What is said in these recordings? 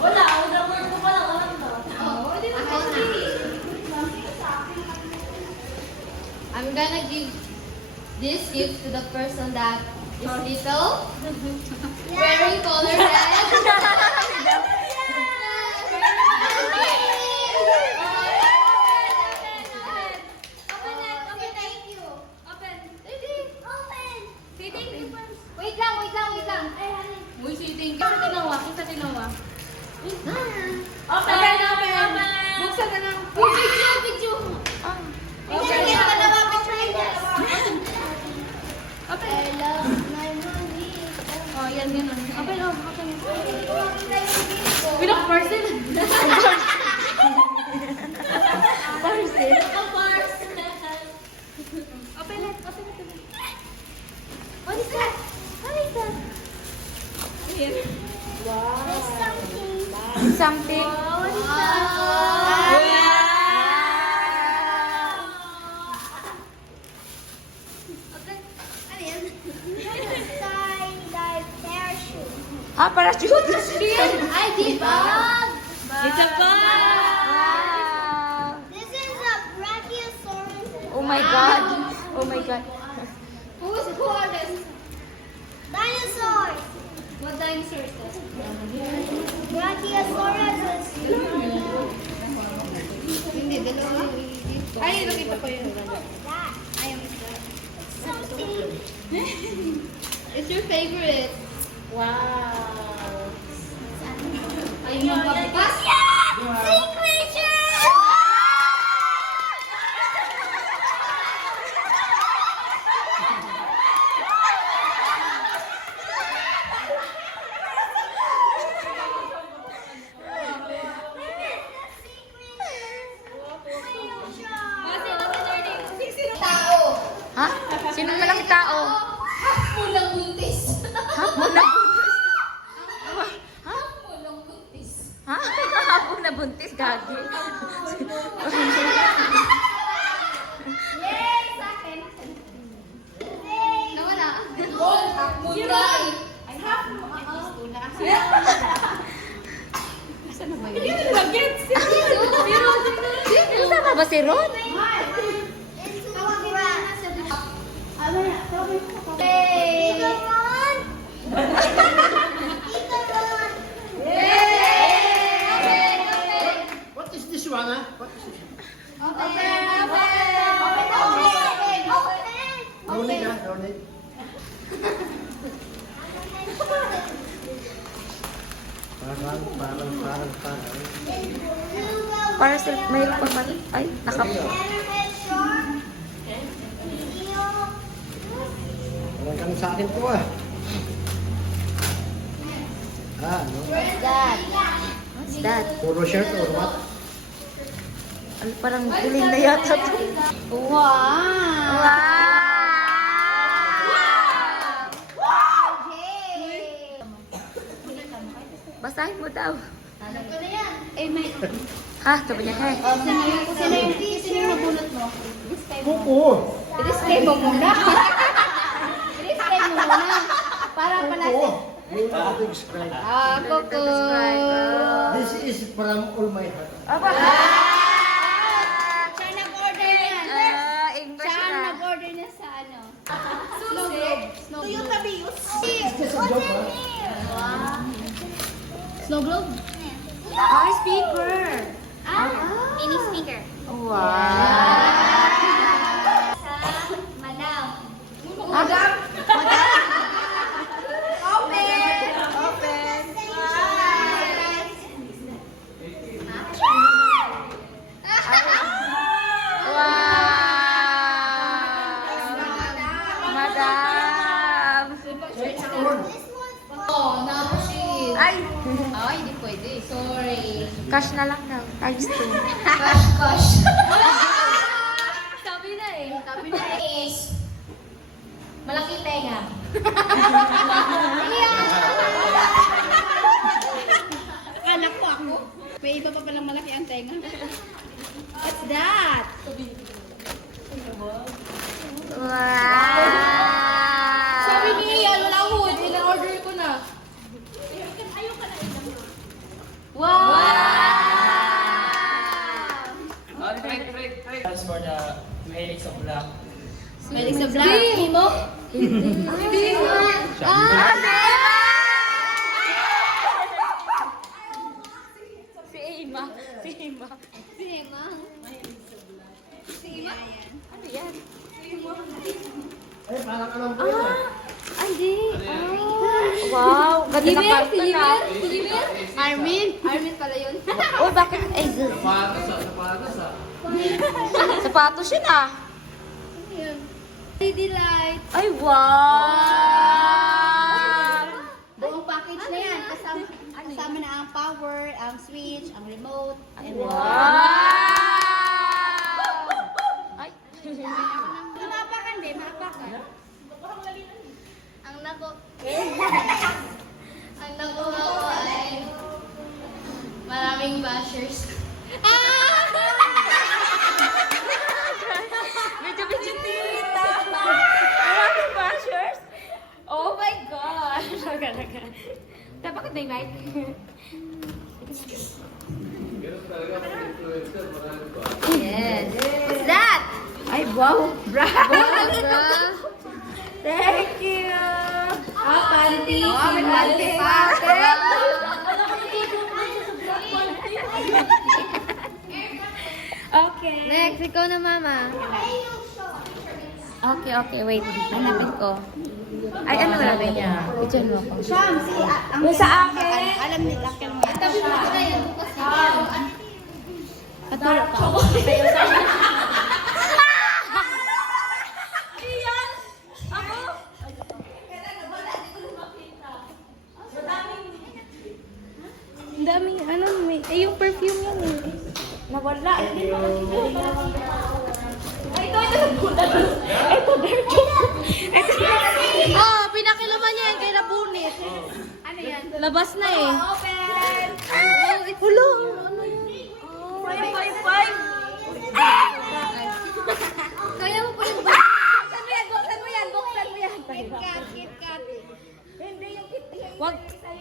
Wala, order ko pa lang alam na. I'm gonna give this gift to the person that is little, wearing color red. Wait lang. Uy, si Thank you. Sa tinawa. Open. Buksan na lang. Video. I love my mommy. Oh, yan. Open. Pinaka parcel. Parcel. Open it. What is that? Wow. Something. What is Parachute. Ay, di ba? It's a bag. Wow. This is a Brachiosaurus. Oh my God. Who are this? Dinosaur. What dinosaur is this? Brachiosaurus. Hindi, dalawa. Ay, nakita ko yun. That. Something. It's your favorite. Wow. Ayun yung pabukas. Sea creature. Ha? Sino malaki tao? Mulang buntis. Ha? Munang buntis? Ha? Mulang buntis. Ha? Hapon na buntis, gagi. Yay! Sa akin. Yay! Nawala. Mulay. I have no Hindi ko nag-gets. Sino tama ba si Ron? Yay! Ikaron! Ikaron! What is this one, huh? What is this? Donate, huh? Donate. Parang. Para sa mayroon pa ba? Ay, Parang kang sa akin to, ah. No? What's that? Puro shirt or what? Ano, parang guling na yata to. Wow. Basahin mo daw. Eh, may... Ha? Sabi niya, hey. Sino yung mabunot mo? Kuko! I-display mo muna. I-display mo muna. Para pala... Kuko! You have to describe. Kuko. This is from all my heart. Siya nag-order yan. English Siya na. nag-order niya sa ano. Snow globe. Snow globe. It's a joke, huh? Snow globe? Ah, speaker. Mini speaker. Wow. Madam. Madam? Madam. Oh, na-appreciate. Ay, Ay, hindi pwede. Sorry. cash na lang daw. Times 2. Gosh. Sabi na is, malaki tenga. Akala ko ako. May iba pa palang malaki ang tenga. What's that? Wow. Sabi ni Ian, wala hood. Ilang order ko na. Mahilig sa black. Imo? Ay, parang alam ko yun. Wow, ganda na kanta na. Armin? Armin pala yun. Uy, bakit? Ay, good. Sapatos yun ah. Delight. Ay, wow! Buong package na yan. Kasama na ang power, ang switch, ang remote. and Ay! Mapakan din, mapakan. Ang nakuha ko ay maraming bashers. Medyo tita. Maraming bashers? Oh my gosh! Dapat ka daylight. Yes. What's that? Ay, wow. Bra. Thank you. Panty. may panty pa. Okay. Next, ikaw na, Mama. Okay, wait. Hanapin ko. Ay, ano na niya? Picture mo ako. Sham, ang Yung sa akin. alam nila kung may Tabi mo na yan. Bukas yan. patulog ka. Iyan! Ako? Ang daming, ano, may, yung perfume yan eh. Nawala. Oh, pinakilaman niya yan kay Nabunit. Ano yan? Labas na eh. Open! Hulo! Ano yan? 555! Kaya mo pa rin ba? Buksan mo yan! KitKat, KitKat. Wag.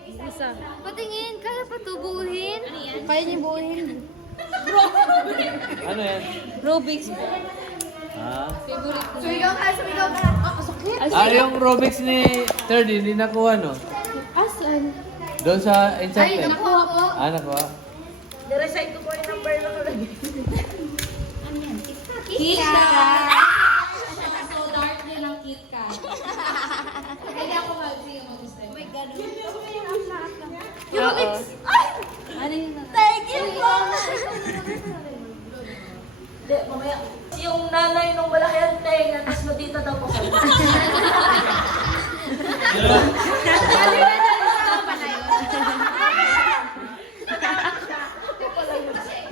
Isa. Patingin, kaya pa tubuhin? Kaya niya buuhin. Ano yan? Rubik's. Ah, Favorite ko. Sumigaw ka! Sakit! yung Robix ni 30, hindi nakuha, no? Asan? Doon sa enchanted. Nakuha ko. Ah, nakuha. KitKat. So dark din ang KitKat. Hindi ako mag-sige mag-gusto. Oh my God. Yung Rubik's. Ay! Ano yun? Thank you po! Yung nanay nung malaki ang tenga, tapos matita daw po kami.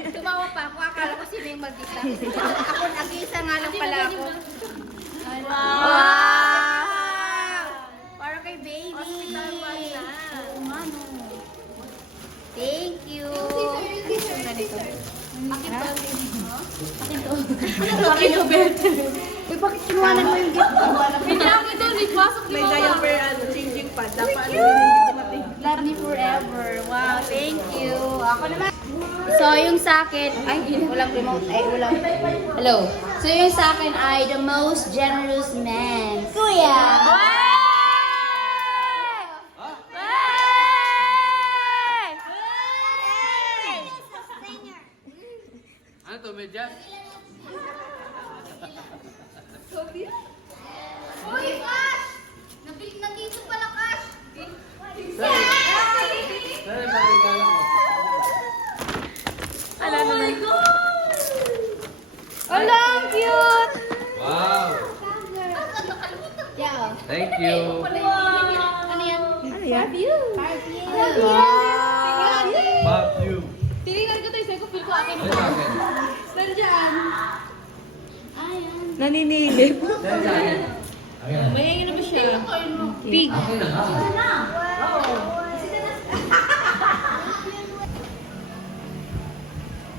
Tumawa pa ako. Akala ko sino yung mag-isa. Ako nag-isa nga lang pala ako. Wow! Para kay baby. Thank you. Ang ganito. Uy, bakit kinuhanan mo yung gift ko? Hindi ako ito, nagpasok ni Mama. changing pad. Love me forever. Wow, thank you. Ako naman. So, yung sa akin, ay, walang remote. Ay, walang. Hello. So, yung sa akin ay the most generous man. Kuya! Ano to, medyas? Uy, Cash! Nandito pala, Cash! Saan yung pagkakala mo? Ala, ang cute! Wow! Yeah. Thank you! Ano yan? Perfume. Perfume! Tinignan ko tayo, sa'yo ko feel ko akin. Ano sa akin? Nandiyan. Ayan. Naninilip. Saan sa akin? Ayan. Mayayang na ba siya? Pig. Akin na nga.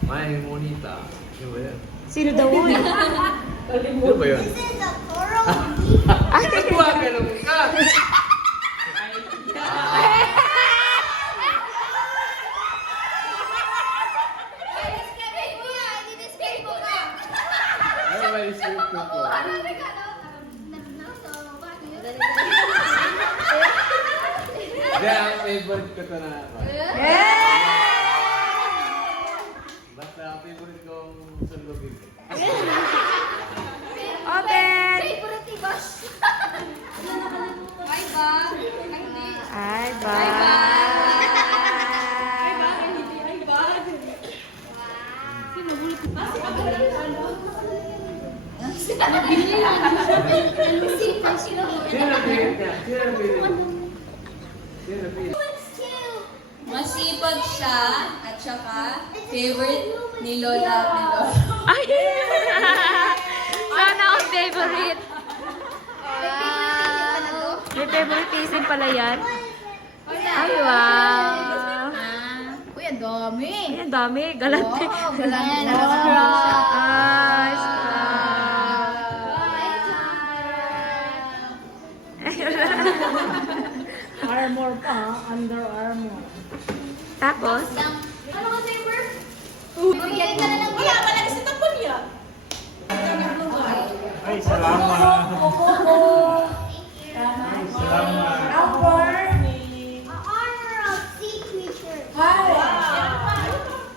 May monita. Sino ba yan? Sino daw yun? Sino ba yun? Huwag ka lang ka! Ano ba yung script ko? Hindi, ang favorite ko ito na. Basta ang favorite kong sundogin. Open! Bye ba? Ay, bye! Sino na favorite niya? Sino na favorite niya? Sino na favorite? Masipag siya at saka favorite ni Lola ni Lola. Ay! Sana ang favorite. May favoritism pala yan. Ay, wow. Uy, ang dami. Ay, ang dami. Galante. Wow, galante. Ay, Armor pa, Under Armour. Tapos, Ano ka flavor? Bigyan ka na ng Wala pa lang sa tapon niya. Ay, salamat. Armor. A armor of sea creature.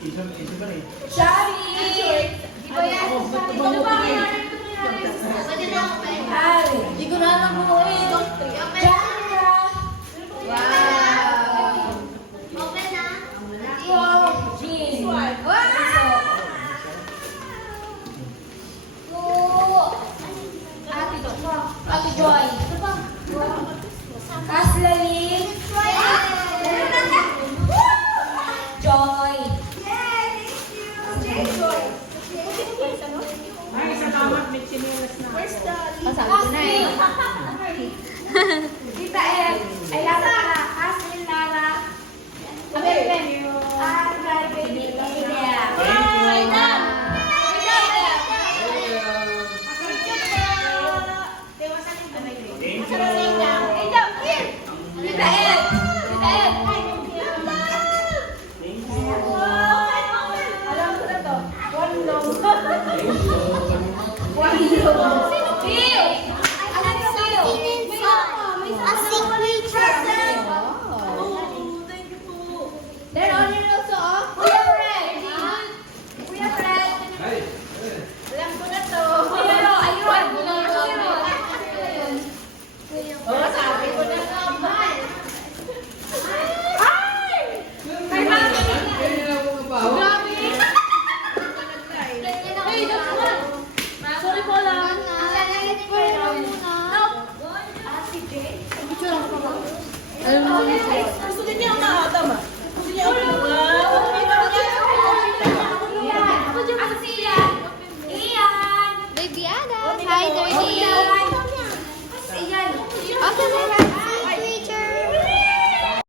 Isa ba rin? Shari. Di ba yan? Ano ba kaya? Hindi ko na alam mo eh. Wow! Open na. Jean. Ate Joy. Aslali. Joy. Ay, salamat. May chinilas na. Pasabi ko na eh. Tita Em. Ay, Lara pala. Aslin, Lara. Amen. Aray, baby. Yeah. Thank you. Thank you. Tita Ed! Tita Ed! Alam ko na to. One long. Bill! Alam ko sa'yo. A sea creature. Then on your notes, oh. Kuya Fred! Kuya Fred! Ay! Alam ko na to. Kuya Ro, ayun! Oh, sabi ko na naman. Kay Mami! Kaya na ako kapahawa. Hey, that's one! Sorry po lang. Muna. Alam mo,